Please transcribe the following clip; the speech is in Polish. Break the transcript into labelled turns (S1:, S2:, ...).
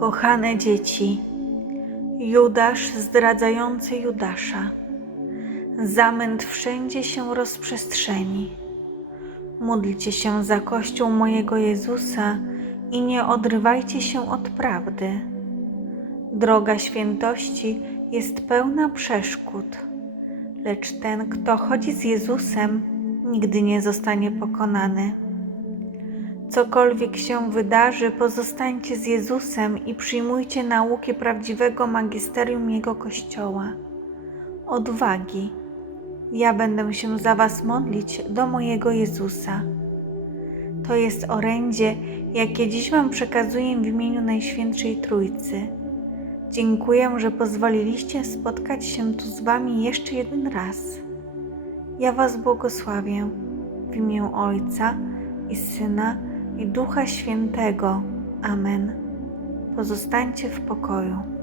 S1: Kochane dzieci, Judasz zdradzający Judasza. Zamęt wszędzie się rozprzestrzeni. Módlcie się za Kościół mojego Jezusa i nie odrywajcie się od prawdy. Droga świętości jest pełna przeszkód, lecz ten, kto chodzi z Jezusem, nigdy nie zostanie pokonany. Cokolwiek się wydarzy, pozostańcie z Jezusem i przyjmujcie nauki prawdziwego magisterium Jego Kościoła. Odwagi. Ja będę się za Was modlić do mojego Jezusa. To jest orędzie, jakie dziś Wam przekazuję w imieniu Najświętszej Trójcy. Dziękuję, że pozwoliliście spotkać się tu z Wami jeszcze jeden raz. Ja Was błogosławię w imię Ojca i Syna i Ducha Świętego. Amen. Pozostańcie w pokoju.